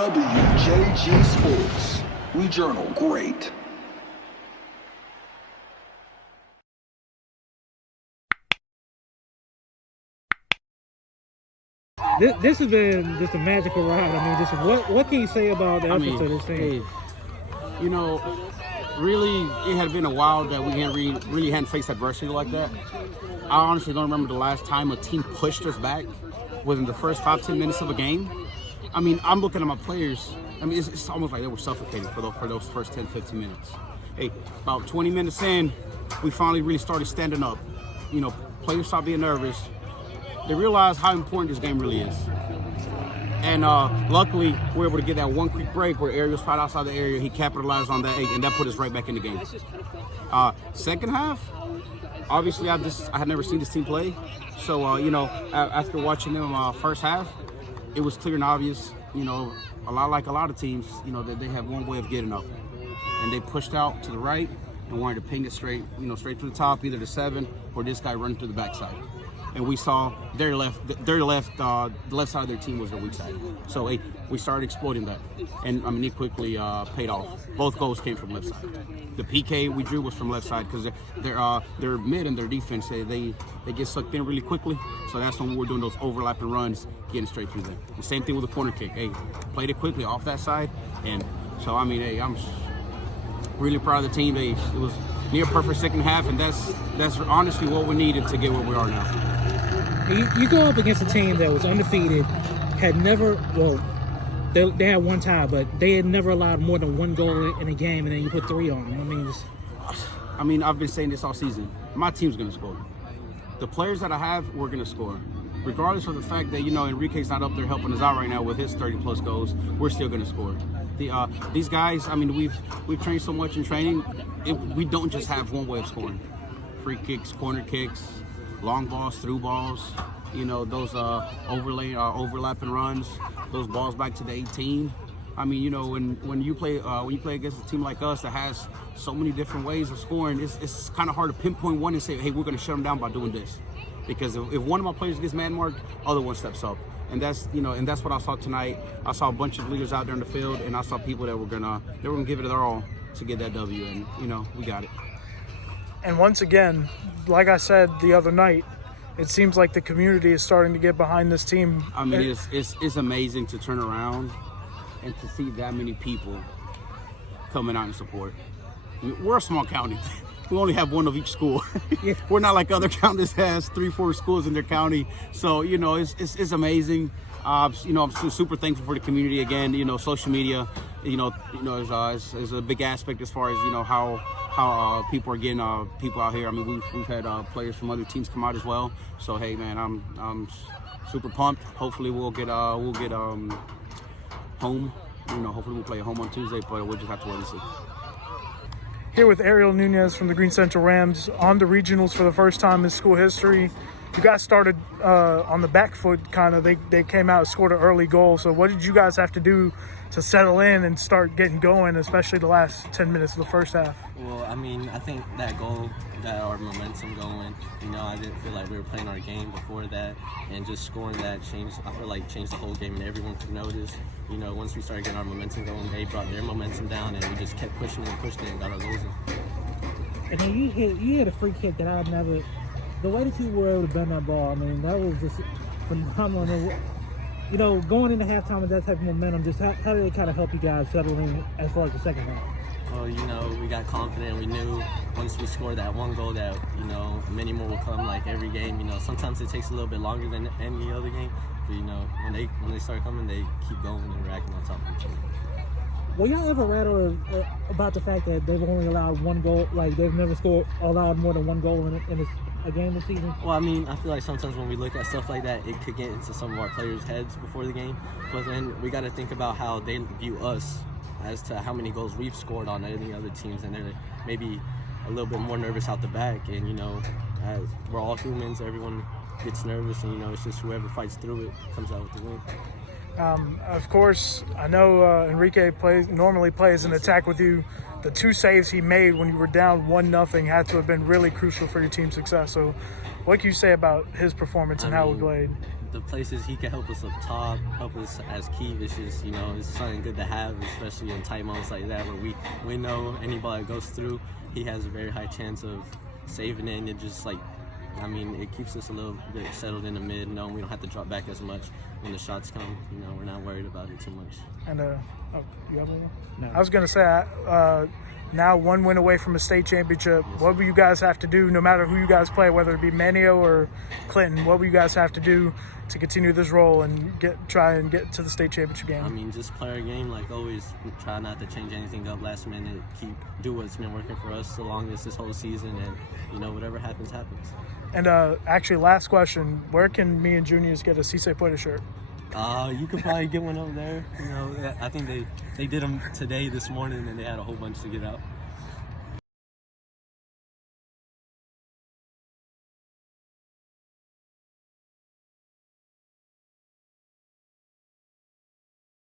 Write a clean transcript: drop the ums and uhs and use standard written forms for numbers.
WJG Sports. We journal great. This has been just a magical ride. I mean, just what can you say about the efforts of this team? Hey, really, it had been a while that we really hadn't faced adversity like that. I honestly don't remember the last time a team pushed us back within the first 5-10 minutes of a game. I mean, I'm looking at my players. I mean, it's almost like they were suffocating for those first 10-15 minutes. Hey, about 20 minutes in, we finally really started standing up. Players stopped being nervous. They realized how important this game really is. And luckily, we were able to get that one quick break where Ariel's fight outside the area. He capitalized on that, and that put us right back in the game. Second half, obviously, I had never seen this team play. So, after watching them first half, it was clear and obvious, a lot like a lot of teams, that they have one way of getting up. And they pushed out to the right and wanted to ping it straight to the top, either the 7 or this guy running through the backside. And we saw the left side of their team was their weak side. So hey, we started exploiting that, and I mean it quickly paid off. Both goals came from left side. The PK we drew was from left side because their mid and their defense they get sucked in really quickly. So that's when we were doing those overlapping runs, getting straight through them. The same thing with the corner kick. Hey, played it quickly off that side, and so I mean, hey, I'm really proud of the team. It was near perfect second half, and that's honestly what we needed to get where we are now. You go up against a team that was undefeated, had never, they had one tie, but they had never allowed more than one goal in a game, and then you put 3 on them. I mean, I've been saying this all season. My team's going to score. The players that I have, we're going to score. Regardless of the fact that, Enrique's not up there helping us out right now with his 30-plus goals, we're still going to score. These guys, I mean, we've trained so much in training, we don't just have one way of scoring. Free kicks, corner kicks, long balls, through balls, those overlapping runs, those balls back to the 18. I mean, when you play against a team like us that has so many different ways of scoring, it's kind of hard to pinpoint one and say, hey, we're going to shut them down by doing this. Because if one of my players gets man marked, other one steps up. And that's what I saw tonight. I saw a bunch of leaders out there in the field, and I saw people that were gonna give it their all to get that W, and we got it. And once again, like I said the other night, it seems like the community is starting to get behind this team. I mean, it's amazing to turn around and to see that many people coming out and support. I mean, we're a small county. We only have one of each school. Yeah. We're not like other counties has 3-4 schools in their county. So, it's amazing. I'm super thankful for the community again. Social media, is a big aspect as far as, how people are getting people out here. I mean, we've had players from other teams come out as well. So hey, man, I'm super pumped. Hopefully we'll get home. Hopefully we'll play at home on Tuesday, but we'll just have to wait and see. Here with Ariel Nunez from the Greene Central Rams on the regionals for the first time in school history. You guys started on the back foot, kind of. They came out and scored an early goal. So what did you guys have to do to settle in and start getting going, especially the last 10 minutes of the first half? Well, I mean, I think that goal got our momentum going. I didn't feel like we were playing our game before that, and just scoring that changed the whole game, and everyone could notice. Once we started getting our momentum going, they brought their momentum down, and we just kept pushing and got our goals in. And then you hit a free kick that I've never. The way that you were able to bend that ball, I mean, that was just phenomenal. Going into halftime with that type of momentum, just how did it kind of help you guys settle in as far as the second half? Well, we got confident. We knew once we scored that one goal that, many more will come like every game. Sometimes it takes a little bit longer than any other game. But, when they start coming, they keep going and we're acting on top of each other. Were y'all ever rattled about the fact that they've only allowed one goal, like they've never allowed more than one goal in a game this season? Well, I mean, I feel like sometimes when we look at stuff like that, it could get into some of our players' heads before the game. But then we got to think about how they view us as to how many goals we've scored on any other teams, and they're maybe a little bit more nervous out the back. And, we're all humans. Everyone gets nervous, and, it's just whoever fights through it comes out with the win. Of course, I know Enrique normally plays an attack with you. The 2 saves he made when you were down 1-0 had to have been really crucial for your team's success. So what can you say about his performance and how he played? the places he can help us up top, help us as key. It's just, you know, it's something good to have, especially in tight moments like that where we know any ball that goes through, he has a very high chance of saving it. And it just like, I mean, it keeps us a little bit settled in the mid. No, we don't have to drop back as much when the shots come. You know, we're not worried about it too much. And you have one? No. I was gonna say, now 1 win away from a state championship. What will you guys have to do, no matter who you guys play, whether it be Manio or Clinton? What will you guys have to do to continue this role and try and get to the state championship game? I mean, just play our game like always. Try not to change anything up last minute. Do what's been working for us the longest this whole season, and you know, whatever happens, happens. And actually, last question: where can me and Juniors get a Cisse Puerta shirt? You could probably get one over there. You know, I think they did them today, this morning, and they had a whole bunch to get out.